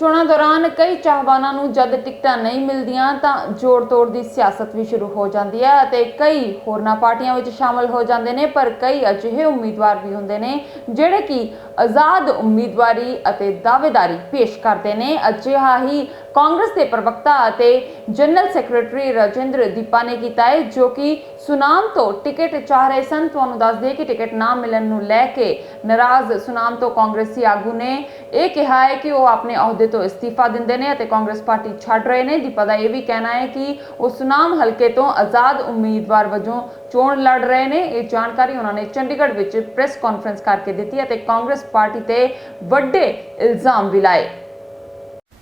ਚੋਣਾਂ ਦੌਰਾਨ ਕਈ ਚਾਹਵਾਨਾਂ ਨੂੰ ਜਦ ਟਿਕਟਾਂ ਨਹੀਂ ਮਿਲਦੀਆਂ ਤਾਂ ਜੋੜ-ਤੋੜ ਦੀ ਸਿਆਸਤ ਵੀ ਸ਼ੁਰੂ ਹੋ ਜਾਂਦੀ ਹੈ ਅਤੇ ਕਈ ਹੋਰਨਾਂ ਪਾਰਟੀਆਂ ਵਿੱਚ ਸ਼ਾਮਲ ਹੋ ਜਾਂਦੇ ਨੇ, ਪਰ ਕਈ ਅਜਿਹੇ ਉਮੀਦਵਾਰ ਵੀ ਹੁੰਦੇ ਨੇ ਜਿਹੜੇ ਕਿ ਆਜ਼ਾਦ ਉਮੀਦਵਾਰੀ ਅਤੇ ਦਾਅਵੇਦਾਰੀ ਪੇਸ਼ ਕਰਦੇ ਨੇ। ਅਜਿਹਾ ਹੀ ਕਾਂਗਰਸ ਦੇ ਪ੍ਰਵਕਤਾ ਅਤੇ ਜਨਰਲ ਸੈਕਟਰੀ ਰਾਜਿੰਦਰ ਦੀਪਾ ਨੇ ਕੀਤਾ ਹੈ, ਜੋ ਕਿ ਸੁਨਾਮ ਤੋਂ ਟਿਕਟ ਚਾਹ ਰਹੇ ਸਨ। ਤੁਹਾਨੂੰ ਦੱਸ ਦਈਏ ਕਿ ਟਿਕਟ ਨਾ ਮਿਲਣ ਨੂੰ ਲੈ ਕੇ ਨਾਰਾਜ਼ ਸੁਨਾਮ ਤੋਂ ਕਾਂਗਰਸੀ ਆਗੂ ਨੇ ਇਹ ਕਿਹਾ ਹੈ ਕਿ ਉਹ ਆਪਣੇ ਅਹੁਦੇ ਤੋਂ ਅਸਤੀਫਾ ਦਿੰਦੇ ਨੇ ਅਤੇ ਕਾਂਗਰਸ ਪਾਰਟੀ ਛੱਡ ਰਹੇ ਨੇ। ਦੀਪਾ ਦਾ ਇਹ ਵੀ ਕਹਿਣਾ ਹੈ ਕਿ ਉਹ ਸੁਨਾਮ ਹਲਕੇ ਤੋਂ ਆਜ਼ਾਦ ਉਮੀਦਵਾਰ ਵਜੋਂ ਚੋਣ ਲੜ ਰਹੇ ਨੇ। ਇਹ ਜਾਣਕਾਰੀ ਉਹਨਾਂ ਨੇ ਚੰਡੀਗੜ੍ਹ ਵਿੱਚ ਪ੍ਰੈਸ ਕਾਨਫਰੰਸ ਕਰਕੇ ਦਿੱਤੀ ਅਤੇ ਕਾਂਗਰਸ ਪਾਰਟੀ ਤੇ ਵੱਡੇ ਇਲਜ਼ਾਮ ਵੀ ਲਾਏ।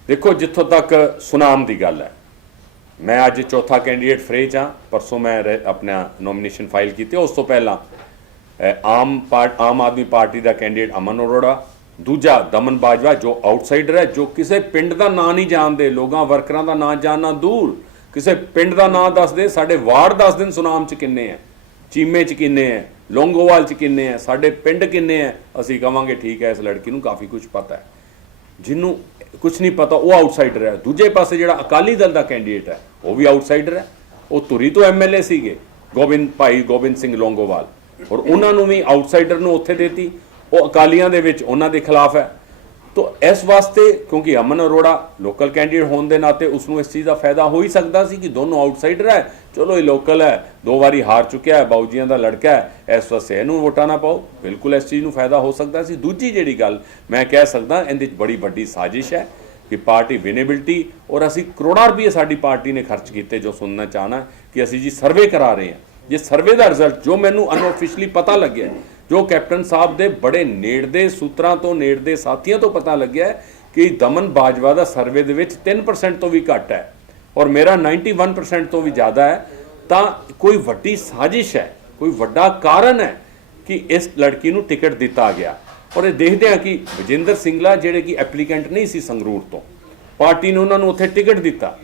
ਦੇਖੋ, ਜਿੱਥੋਂ ਤੱਕ ਸੁਨਾਮ ਦੀ ਗੱਲ ਹੈ, ਮੈਂ ਅੱਜ ਚੌਥਾ ਕੈਂਡੀਡੇਟ ਫਰੇਜ ਹਾਂ। ਪਰਸੋਂ ਮੈਂ ਆਪਣਾ ਨੋਮੀਨੇਸ਼ਨ ਫਾਈਲ ਕੀਤੀ। ਉਸ ਤੋਂ ਪਹਿਲਾਂ ਆਮ ਪਾਰਟ ਆਮ ਆਦਮੀ ਪਾਰਟੀ ਦਾ ਕੈਂਡੀਡੇਟ ਅਮਨ ਅਰੋੜਾ, ਦੂਜਾ ਦਮਨ ਬਾਜਵਾ ਜੋ ਆਊਟਸਾਈਡਰ ਹੈ, ਜੋ ਕਿਸੇ ਪਿੰਡ ਦਾ ਨਾਂ ਨਹੀਂ ਜਾਣਦੇ, ਲੋਕਾਂ, ਵਰਕਰਾਂ ਦਾ ਨਾਂ ਜਾਣਨਾ ਦੂਰ। ਕਿਸੇ ਪਿੰਡ ਦਾ ਨਾਂ ਦੱਸਦੇ, ਸਾਡੇ ਵਾਰਡ ਦੱਸ ਦੇਣ ਸੁਨਾਮ ਚ ਕਿੰਨੇ ਹੈ ਚੀਮੇ ਚ ਕਿੰਨੇ ਹੈ ਲੋਂਗੋਵਾਲ ਚ ਕਿੰਨੇ ਹੈ ਸਾਡੇ ਪਿੰਡ ਕਿੰਨੇ ਹੈ ਅਸੀਂ ਕਵਾਂਗੇ ਠੀਕ ਹੈ, ਇਸ ਲੜਕੀ ਨੂੰ ਕਾਫੀ ਕੁਝ ਪਤਾ ਹੈ। ਜਿਹਨੂੰ ਕੁਝ ਨਹੀਂ ਪਤਾ, ਉਹ ਆਊਟਸਾਈਡਰ ਹੈ। ਦੂਜੇ ਪਾਸੇ ਜਿਹੜਾ ਅਕਾਲੀ ਦਲ ਦਾ ਕੈਂਡੀਡੇਟ ਹੈ, ਉਹ ਵੀ ਆਊਟਸਾਈਡਰ ਹੈ। ਉਹ ਧੁਰੀ ਤੋਂ ਐਮਐਲਏ ਸੀਗੇ। ਗੋਬਿੰਦ ਭਾਈ ਗੋਬਿੰਦ ਸਿੰਘ ਲੋਂਗੋਵਾਲ। ਔਰ ਉਹਨਾਂ ਨੂੰ ਵੀ ਆਊਟਸਾਈਡਰ ਨੂੰ ਉੱਥੇ ਦੇਤੀ। ਉਹ ਅਕਾਲੀਆਂ ਦੇ ਵਿੱਚ ਉਹਨਾਂ ਦੇ ਖਿਲਾਫ ਹੈ। ਤੋ ਇਸ ਵਾਸਤੇ ਕਿਉਂਕਿ ਅਮਨ ਅਰੋੜਾ ਲੋਕਲ ਕੈਂਡੀਡੇਟ ਹੋਣ ਦੇ ਨਾਤੇ ਉਸ ਨੂੰ ਇਸ ਚੀਜ਼ ਦਾ ਫਾਇਦਾ ਹੋ ਹੀ ਸਕਦਾ ਸੀ ਕਿ ਦੋਨੋਂ ਆਊਟਸਾਈਡਰ ਹੈ। ਚਲੋ ਇਹ ਲੋਕਲ ਹੈ, ਦੋ ਵਾਰੀ ਹਾਰ ਚੁੱਕਿਆ ਹੈ, ਬਾਊਜੀਆਂ ਦਾ ਲੜਕਾ ਹੈ, ਇਸ ਵਾਸਤੇ ਇਹਨੂੰ ਵੋਟਾਂ ਨਾ ਪਾਓ। ਬਿਲਕੁਲ ਇਸ ਚੀਜ਼ ਨੂੰ ਫਾਇਦਾ ਹੋ ਸਕਦਾ ਸੀ। ਦੂਜੀ ਜਿਹੜੀ ਗੱਲ ਮੈਂ ਕਹਿ ਸਕਦਾ, ਇਹਦੇ ਵਿੱਚ ਬੜੀ ਵੱਡੀ ਸਾਜ਼ਿਸ਼ ਹੈ ਕਿ ਪਾਰਟੀ ਵਿਨੇਬਿਲਟੀ ਔਰ ਅਸੀਂ ਕਰੋੜਾਂ ਰੁਪਏ ਸਾਡੀ ਪਾਰਟੀ ਨੇ ਖਰਚ ਕੀਤੇ ਜੋ ਸੁਣਨਾ ਚਾਹਨਾ ਕਿ ਅਸੀਂ ਜੀ ਸਰਵੇ ਕਰਾ ਰਹੇ ਹਾਂ। ਜੇ ਸਰਵੇ ਦਾ ਰਿਜ਼ਲਟ ਜੋ ਮੈਨੂੰ ਅਨਆਫੀਸ਼ੀਅਲੀ ਪਤਾ ਲੱਗਿਆ ਜੋ ਕੈਪਟਨ ਸਾਹਿਬ ਦੇ ਬੜੇ ਨੇੜਦੇ ਸੂਤਰਾਂ ਤੋਂ, ਨੇੜਦੇ ਸਾਥੀਆਂ ਤੋਂ ਪਤਾ ਲੱਗਿਆ ਕਿ ਦਮਨ ਬਾਜਵਾ ਦਾ ਸਰਵੇ ਦੇ ਵਿੱਚ 3% ਤੋਂ ਵੀ ਘੱਟ ਹੈ ਔਰ ਮੇਰਾ 91% ਤੋਂ ਵੀ ਜ਼ਿਆਦਾ ਹੈ, ਤਾਂ ਕੋਈ ਵੱਡੀ ਸਾਜ਼ਿਸ਼ ਹੈ, ਕੋਈ ਵੱਡਾ ਕਾਰਨ ਹੈ ਕਿ ਇਸ ਲੜਕੀ ਨੂੰ ਟਿਕਟ ਦਿੱਤਾ ਗਿਆ। ਔਰ ਇਹ ਦੇਖਦੇ ਹਾਂ ਕਿ ਵਜਿੰਦਰ ਸਿੰਗਲਾ ਜਿਹੜੇ ਕਿ ਐਪਲੀਕੈਂਟ ਨਹੀਂ ਸੀ ਸੰਗਰੂਰ ਤੋਂ, ਪਾਰਟੀ ਨੇ ਉਹਨਾਂ ਨੂੰ ਉੱਥੇ ਟਿਕਟ ਦਿੱਤਾ।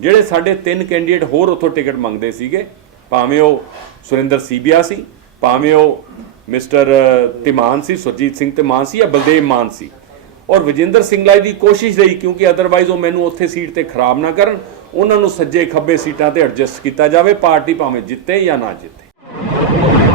ਜਿਹੜੇ ਸਾਡੇ ਤਿੰਨ ਕੈਂਡੀਡੇਟ ਹੋਰ ਉੱਥੋਂ ਟਿਕਟ ਮੰਗਦੇ ਸੀਗੇ ਭਾਵੇਂ ਉਹ ਸੁਰਿੰਦਰ ਸੀਬੀਆ ਸੀ, ਭਾਵੇਂ ਉਹ ਮਿਸਟਰ ਤਿਮਾਨ ਸੀ, ਸੁਰਜੀਤ ਸਿੰਘ ਤਿਮਾਨ ਸੀ ਜਾਂ ਬਲਦੇਵ ਮਾਨ ਸੀ। ਔਰ ਵਜਿੰਦਰ ਸਿੰਗਲਾ ਦੀ ਕੋਸ਼ਿਸ਼ ਰਹੀ ਕਿਉਂਕਿ ਅਦਰਵਾਈਜ਼ ਉਹ ਮੈਨੂੰ ਉੱਥੇ ਸੀਟ ਤੇ ਖਰਾਬ ਨਾ ਕਰਨ, ਉਹਨਾਂ ਨੂੰ ਸੱਜੇ ਖੱਬੇ ਸੀਟਾਂ ਤੇ ਐਡਜਸਟ ਕੀਤਾ ਜਾਵੇ, ਪਾਰਟੀ ਭਾਵੇਂ ਜਿੱਤੇ ਜਾਂ ਨਾ ਜਿੱਤੇ।